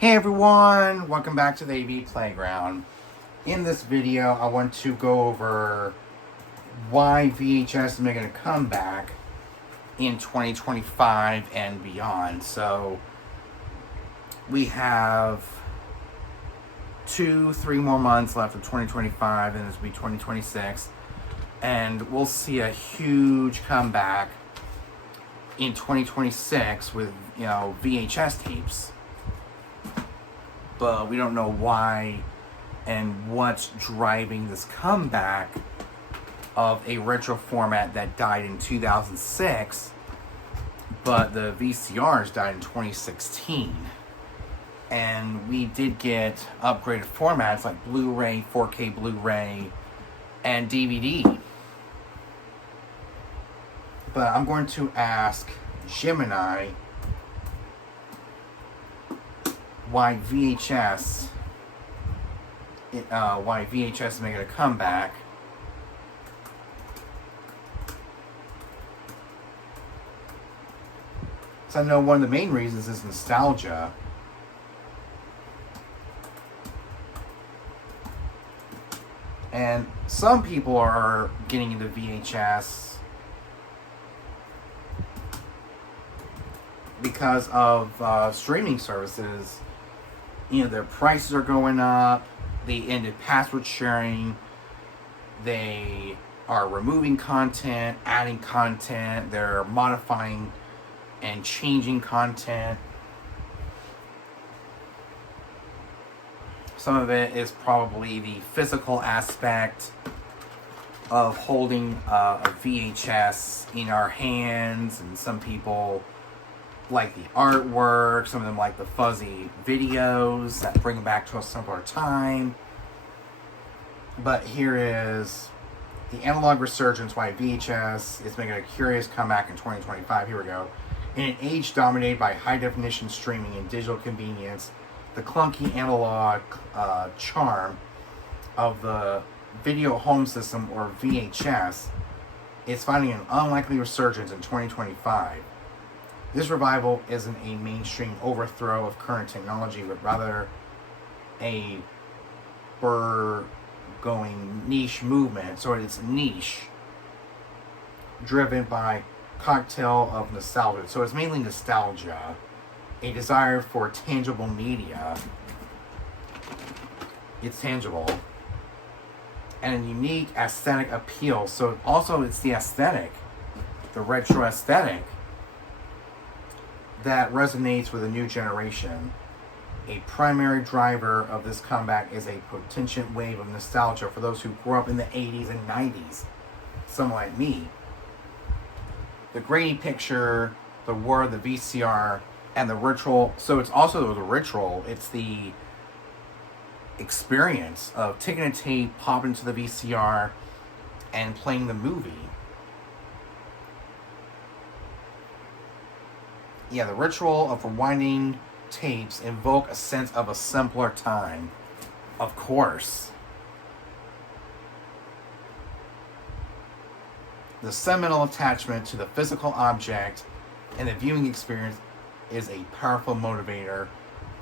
Hey everyone, welcome back to the AV Playground. In this video, I want to go over why VHS is making a comeback in 2025 and beyond. So, we have 3 more months left of 2025, and this will be 2026. And we'll see a huge comeback in 2026 with, VHS tapes. But we don't know why and what's driving this comeback of a retro format that died in 2006, but the VCRs died in 2016. And we did get upgraded formats like Blu-ray, 4K Blu-ray, and DVD. But I'm going to ask Gemini why VHS is making a comeback. So I know one of the main reasons is nostalgia. And some people are getting into VHS because of streaming services. Their prices are going up. They ended password sharing. They are removing content, adding content. They're modifying and changing content. Some of it is probably the physical aspect of holding a VHS in our hands, and some people like the artwork, some of them like the fuzzy videos that bring them back to a simpler time. But here is the analog resurgence, why VHS is making a curious comeback in 2025. Here we go. In an age dominated by high-definition streaming and digital convenience, the clunky analog charm of the video home system, or VHS, is finding an unlikely resurgence in 2025. This revival isn't a mainstream overthrow of current technology, but rather a burgeoning niche movement. So it's niche, driven by cocktail of nostalgia. So it's mainly nostalgia, a desire for tangible media. It's tangible. And a unique aesthetic appeal. So also it's the aesthetic, the retro aesthetic, that resonates with a new generation. A primary driver of this comeback is a potent wave of nostalgia for those who grew up in the 80s and 90s, someone like me. The grainy picture, the war, the VCR, and the ritual. So it's also the ritual. It's the experience of taking a tape, popping into the VCR, and playing the movie. Yeah, the ritual of rewinding tapes invoke a sense of a simpler time. Of course. The sentimental attachment to the physical object and the viewing experience is a powerful motivator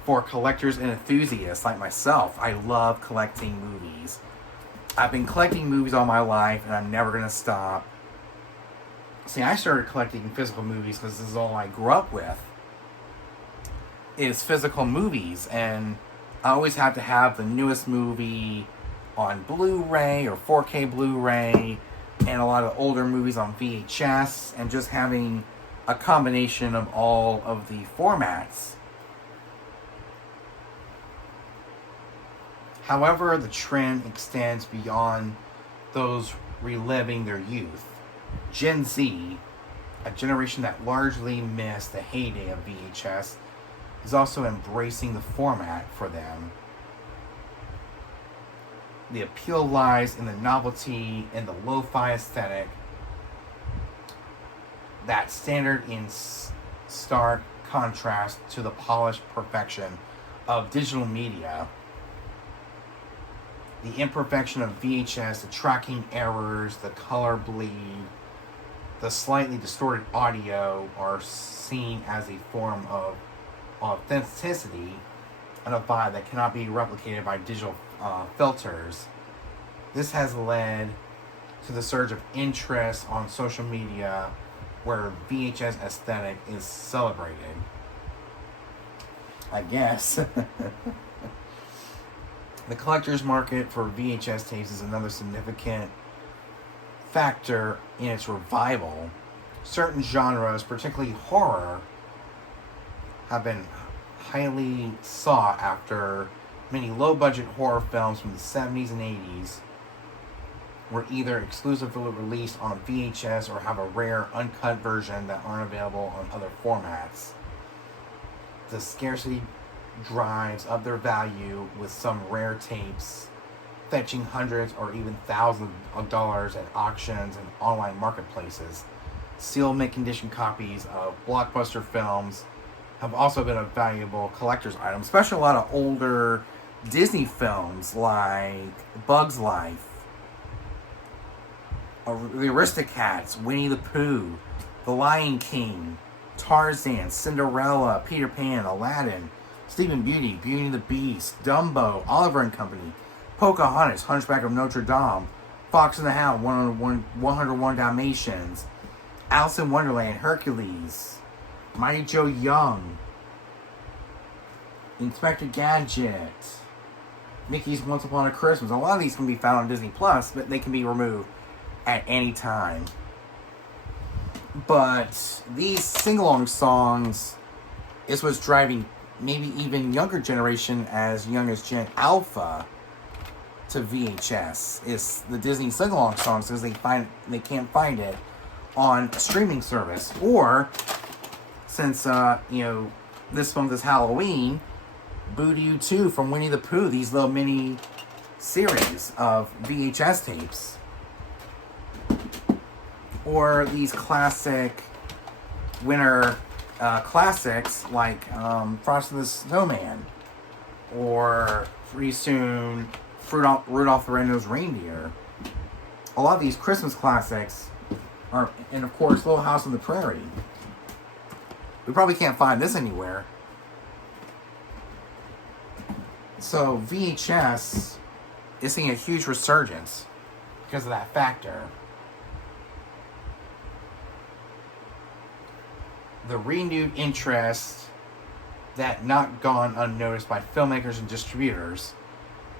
for collectors and enthusiasts like myself. I love collecting movies. I've been collecting movies all my life, and I'm never going to stop. See, I started collecting physical movies because this is all I grew up with, is physical movies. And I always had to have the newest movie on Blu-ray or 4K Blu-ray, and a lot of older movies on VHS, and just having a combination of all of the formats. However, the trend extends beyond those reliving their youth. Gen Z, a generation that largely missed the heyday of VHS, is also embracing the format for them. The appeal lies in the novelty and the lo-fi aesthetic, that standard in stark contrast to the polished perfection of digital media. The imperfection of VHS, the tracking errors, the color bleed, the slightly distorted audio are seen as a form of authenticity and a vibe that cannot be replicated by digital filters. This has led to the surge of interest on social media where VHS aesthetic is celebrated. I guess. The collector's market for VHS tapes is another significant factor in its revival. Certain genres, particularly horror, have been highly sought after. Many low-budget horror films from the 70s and 80s were either exclusively released on VHS or have a rare uncut version that aren't available on other formats. The scarcity drives up their value, with some rare tapes fetching hundreds or even thousands of dollars at auctions and online marketplaces. Sealed mint-condition copies of blockbuster films have also been a valuable collector's item, especially a lot of older Disney films like Bug's Life, The Aristocats, Winnie the Pooh, The Lion King, Tarzan, Cinderella, Peter Pan, Aladdin, Sleeping Beauty, Beauty and the Beast, Dumbo, Oliver and Company, Pocahontas, Hunchback of Notre Dame, Fox and the Hound, 101 Dalmatians, Alice in Wonderland, Hercules, Mighty Joe Young, Inspector Gadget, Mickey's Once Upon a Christmas. A lot of these can be found on Disney Plus, but they can be removed at any time. But these sing-along songs is what's driving maybe even younger generation, as young as Gen Alpha, to VHS. Is the Disney sing-along songs, because they can't find it on a streaming service. Or since this month is Halloween, Boo to You 2 from Winnie the Pooh, these little mini series of VHS tapes. Or these classic winter classics like Frosty the Snowman, or pretty soon Rudolph the Red-Nosed Reindeer. A lot of these Christmas classics are, and of course Little House on the Prairie. We probably can't find this anywhere. So VHS is seeing a huge resurgence because of that factor. The renewed interest that not gone unnoticed by filmmakers and distributors.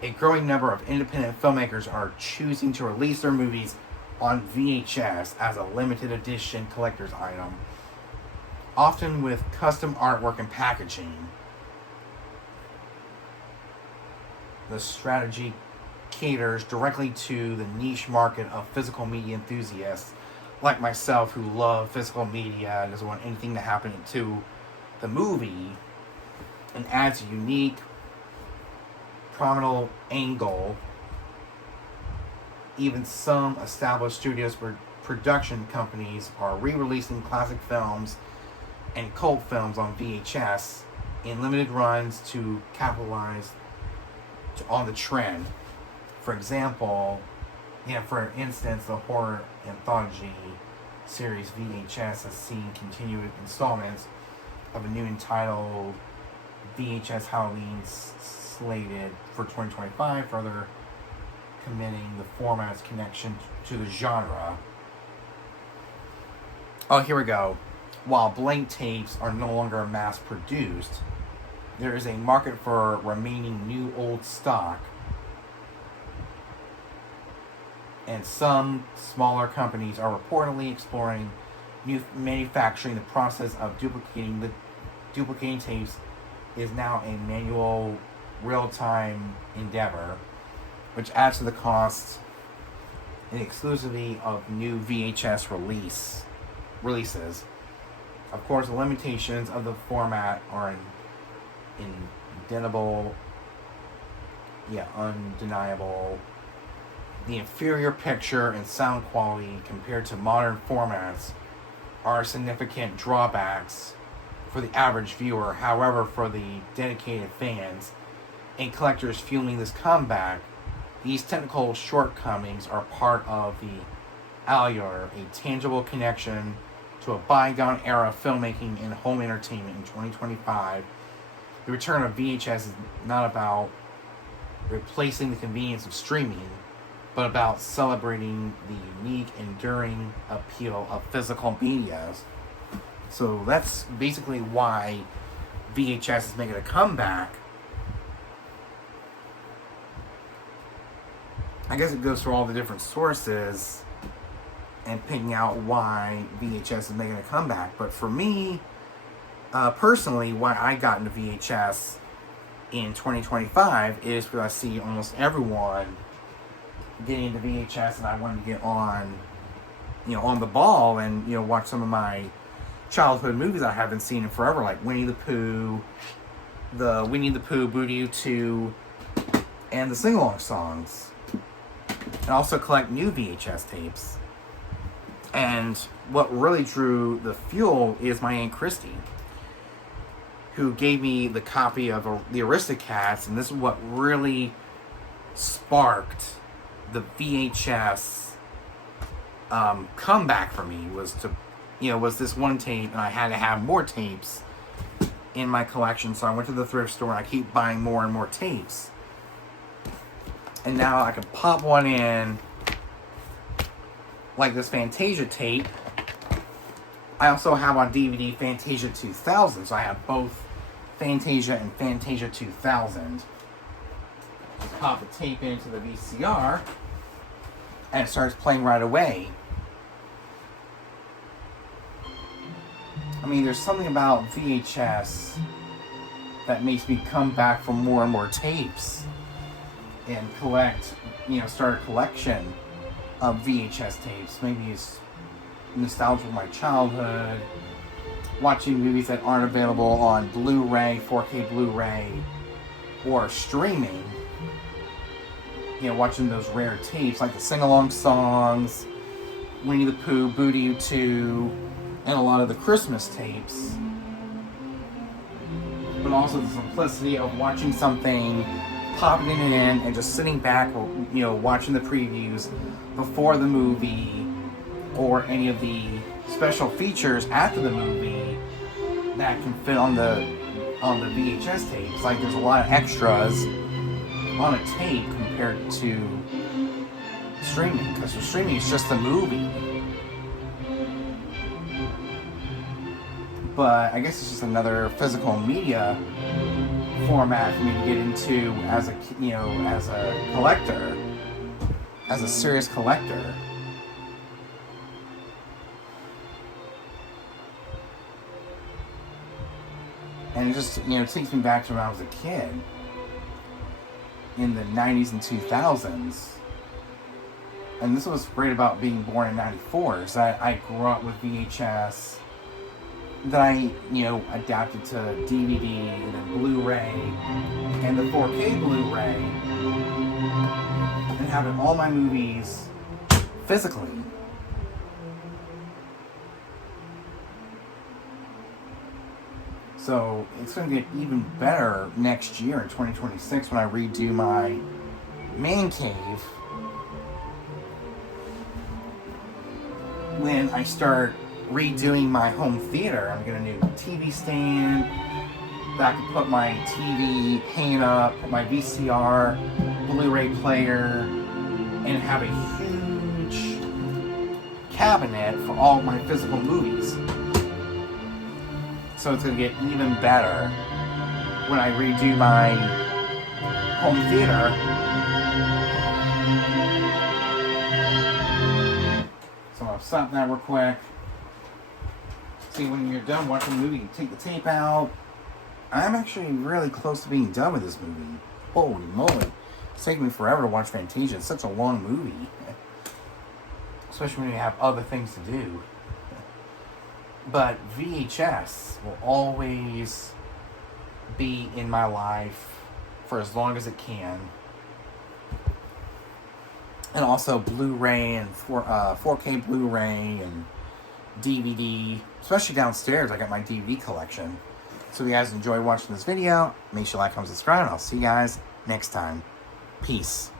A growing number of independent filmmakers are choosing to release their movies on VHS as a limited edition collector's item, often with custom artwork and packaging. The strategy caters directly to the niche market of physical media enthusiasts like myself, who love physical media and doesn't want anything to happen to the movie, and adds a unique, prominent angle. Even some established studios production companies are re-releasing classic films and cult films on VHS in limited runs to capitalize on the trend. For instance, the horror anthology series VHS has seen continued installments of a new entitled VHS Halloween slated for 2025, further committing the format's connection to the genre. Oh, here we go. While blank tapes are no longer mass produced, there is a market for remaining new old stock, and some smaller companies are reportedly exploring new manufacturing. The process of duplicating tapes is now a manual, real-time endeavor, which adds to the cost and exclusivity of new VHS releases. Of course, the limitations of the format are undeniable. The inferior picture and sound quality compared to modern formats are significant drawbacks for the average viewer. However, for the dedicated fans and collectors fueling this comeback, these technical shortcomings are part of the allure, a tangible connection to a bygone era of filmmaking and home entertainment in 2025. the return of VHS is not about replacing the convenience of streaming, but about celebrating the unique, enduring appeal of physical media. So that's basically why VHS is making a comeback. I guess it goes through all the different sources and picking out why VHS is making a comeback. But for me, personally, why I got into VHS in 2025 is because I see almost everyone getting into VHS, and I wanted to get on, on the ball and, watch some of my childhood movies I haven't seen in forever, like Winnie the Pooh, Booty-Oo 2, and the sing-along songs. And also collect new VHS tapes. And what really drew the fuel is my Aunt Christy, who gave me the copy of the Aristocats, and this is what really sparked the VHS comeback for me, was this one tape, and I had to have more tapes in my collection, so I went to the thrift store, and I keep buying more and more tapes. And now I can pop one in, like this Fantasia tape. I also have on DVD Fantasia 2000, so I have both Fantasia and Fantasia 2000. Just pop the tape into the VCR, and it starts playing right away. I mean, there's something about VHS that makes me come back for more and more tapes and start a collection of VHS tapes. Maybe it's nostalgia for my childhood, watching movies that aren't available on Blu-ray, 4K Blu-ray, or streaming. Watching those rare tapes like the sing-along songs, Winnie the Pooh, Booty-Oo 2, and a lot of the Christmas tapes. But also the simplicity of watching something, popping it in, and just sitting back, watching the previews before the movie, or any of the special features after the movie that can fit on the VHS tapes. Like, there's a lot of extras on a tape compared to streaming, because for streaming it's just the movie. But I guess it's just another physical media format for me to get into as a collector, as a serious collector. And it just, takes me back to when I was a kid in the 90s and 2000s. And this was great about being born in 94, is that I grew up with VHS, that I, adapted to DVD and then Blu-ray and the 4K Blu-ray, and having all my movies physically. So it's going to get even better next year in 2026 when I redo my man cave. When I start redoing my home theater, I'm getting a new TV stand that I can put my TV, hang up, put my VCR, Blu-ray player, and have a huge cabinet for all my physical movies. So it's going to get even better when I redo my home theater. So I'll stop that real quick. See, when you're done watching the movie, you take the tape out. I'm actually really close to being done with this movie. Holy moly. It's taken me forever to watch Fantasia. It's such a long movie. Especially when you have other things to do. But VHS will always be in my life for as long as it can. And also Blu-ray and 4K Blu-ray and DVD. Especially downstairs, I got my DVD collection. So if you guys enjoy watching this video, make sure you like, comment, subscribe, and I'll see you guys next time. Peace.